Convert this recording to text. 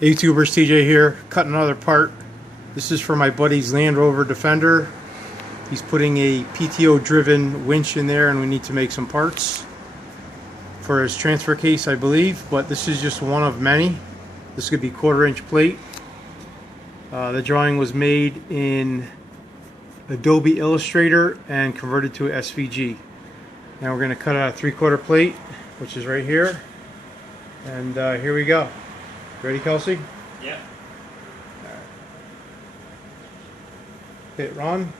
Hey YouTubers, TJ here, cutting another part. This is for my buddy's Land Rover Defender. He's putting a PTO driven winch in there and we need to make some parts for his transfer case, I believe, but this is just one of many. This could be 1/4-inch plate. The drawing was made in Adobe Illustrator and converted to SVG. Now we're going to cut out a 3/4 plate, which is right here, and here we go. Ready, Kelsey? Yeah. Right. Hit run.